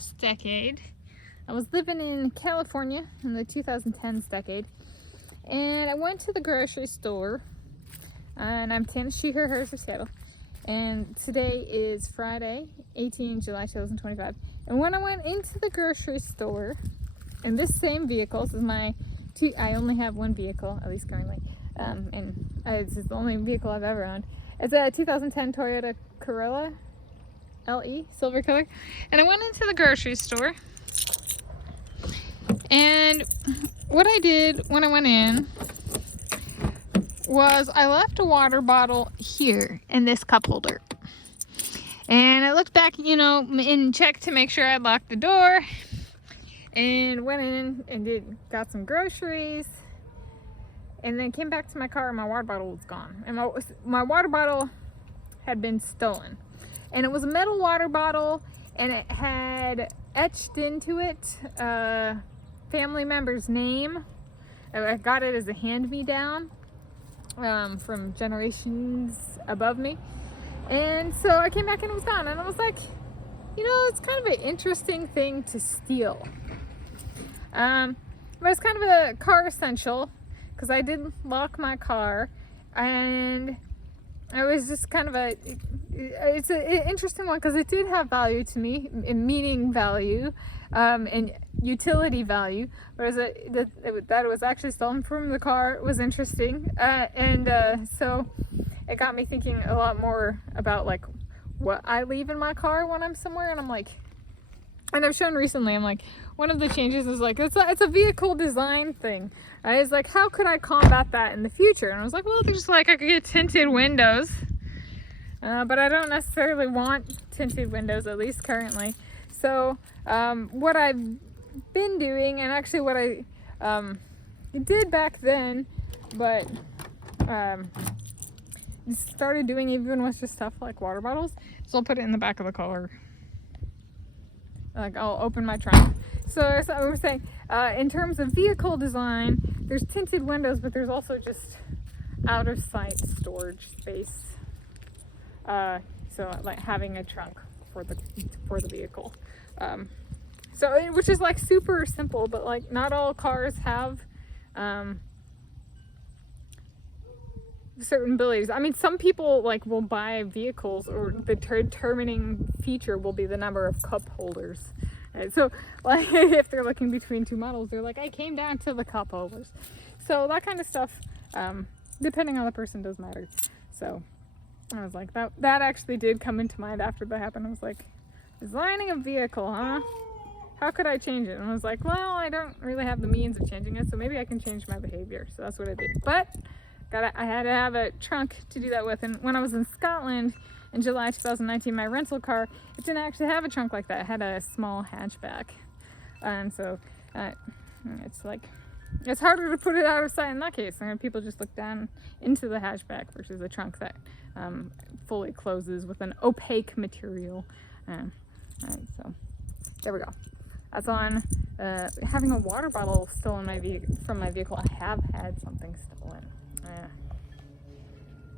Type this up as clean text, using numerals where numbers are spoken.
last decade, I was living in California in the 2010s decade, and I went to the grocery store, and I'm Tanis Coralee Leonhardi, Seattle, and today is Friday, 18 July 2025, and when I went into the grocery store, in this same vehicle, this is I only have one vehicle, at least currently, and it's the only vehicle I've ever owned. It's a 2010 Toyota Corolla LE, silver color, and I went into the grocery store, and what I did when I went in was I left a water bottle here in this cup holder, and I looked back, and checked to make sure I'd locked the door, and went in and got some groceries, and then came back to my car and my water bottle was gone, and my water bottle had been stolen, and it was a metal water bottle, and it had etched into it a family member's name. I got it as a hand-me-down from generations above me, and so I came back and it was gone, and I was like, it's kind of an interesting thing to steal. But it's kind of a car essential because I did lock my car, and it was just kind of it's an interesting one because it did have value to me, meaning value, and utility value. But that it was actually stolen from the car was interesting, so it got me thinking a lot more about like what I leave in my car when I'm somewhere, and I'm like, and I've shown recently, I'm like, one of the changes is like, it's a vehicle design thing. I was like, how could I combat that in the future? And I was like, well, there's like, I could get tinted windows, but I don't necessarily want tinted windows, at least currently. So what I've been doing, and actually what I did back then, but started doing even with just stuff like water bottles, so I'll put it in the back of the car. Like, I'll open my trunk. So I was saying, in terms of vehicle design, there's tinted windows, but there's also just out of sight storage space. So like having a trunk for the vehicle. Which is like super simple, but like not all cars have certain abilities. I mean, some people like will buy vehicles, or the determining feature will be the number of cup holders. And so like if they're looking between two models, they're like, I came down to the cup holders. So that kind of stuff, depending on the person, does matter. So I was like, that actually did come into mind after that happened. I was like, designing a vehicle, huh? How could I change it? And I was like, well, I don't really have the means of changing it, so maybe I can change my behavior. So that's what I did. But I had to have a trunk to do that with. And when I was in Scotland in July 2019, my rental car, it didn't actually have a trunk like that. It had a small hatchback. And so it's like, it's harder to put it out of sight in that case. And people just look down into the hatchback versus a trunk that fully closes with an opaque material. Alright, so there we go. That's on having a water bottle stolen from my vehicle. I have had something stolen.